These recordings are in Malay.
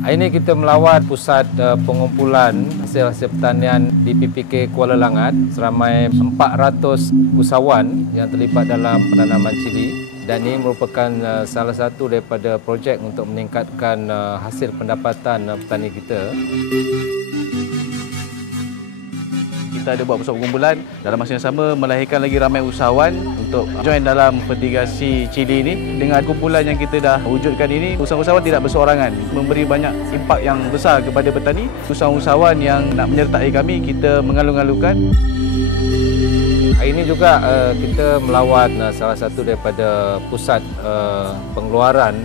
Hari ini kita melawat pusat pengumpulan hasil-hasil pertanian di PPK Kuala Langat seramai 400 usahawan yang terlibat dalam penanaman cili, dan ini merupakan salah satu daripada projek untuk meningkatkan hasil pendapatan petani kita. Kita ada buat pusat pengumpulan, dalam masa yang sama melahirkan lagi ramai usahawan untuk join dalam fertigasi cili ini. Dengan kumpulan yang kita dah wujudkan ini, usahawan tidak berseorangan, memberi banyak impak yang besar kepada petani. Usahawan yang nak menyertai kami, kita mengalung-alungkan. Hari ini juga kita melawat salah satu daripada pusat pengeluaran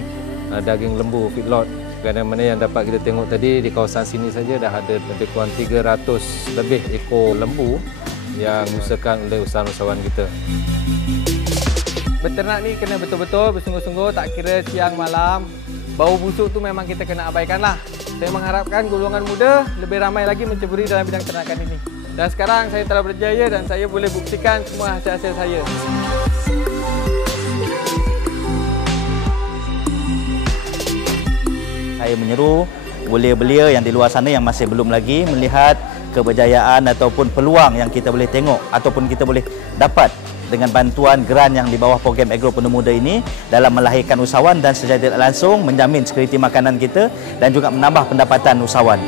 daging lembu feedlot. Mana yang dapat kita tengok tadi, di kawasan sini saja dah ada lebih kurang 300 lebih ekor lembu yang diusahakan oleh usahawan kita. Beternak ni kena betul-betul bersungguh-sungguh, tak kira siang malam. Bau busuk tu memang kita kena abaikanlah. Saya mengharapkan golongan muda lebih ramai lagi menceburi dalam bidang ternakan ini. Dan sekarang saya telah berjaya dan saya boleh buktikan semua hasil-hasil saya. Saya menyeru belia-belia yang di luar sana yang masih belum lagi melihat keberjayaan ataupun peluang yang kita boleh tengok ataupun kita boleh dapat dengan bantuan geran yang di bawah program Agro Penuh Muda ini dalam melahirkan usahawan dan secara tidak langsung menjamin sekuriti makanan kita dan juga menambah pendapatan usahawan.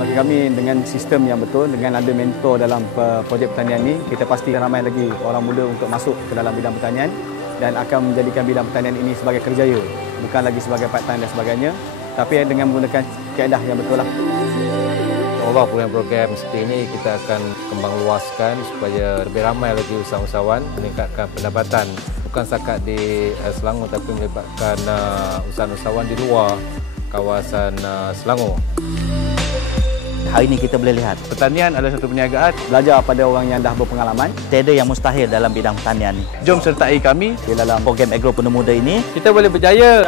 Bagi kami, dengan sistem yang betul, dengan ada mentor dalam projek pertanian ini, kita pasti ramai lagi orang muda untuk masuk ke dalam bidang pertanian dan akan menjadikan bidang pertanian ini sebagai kerjaya, bukan lagi sebagai part-time dan sebagainya, tapi dengan menggunakan kaedah yang betul lah. InsyaAllah program-program seperti ini kita akan kembang luaskan supaya lebih ramai lagi usahawan meningkatkan pendapatan, bukan setakat di Selangor tapi melibatkan usahawan di luar kawasan Selangor. Hari ini kita boleh lihat Pertanian adalah satu perniagaan. Belajar pada orang yang dah berpengalaman. tiada yang mustahil dalam bidang pertanian ini. Jom sertai kami Di dalam program Agro Penuh Muda ini. Kita boleh berjaya.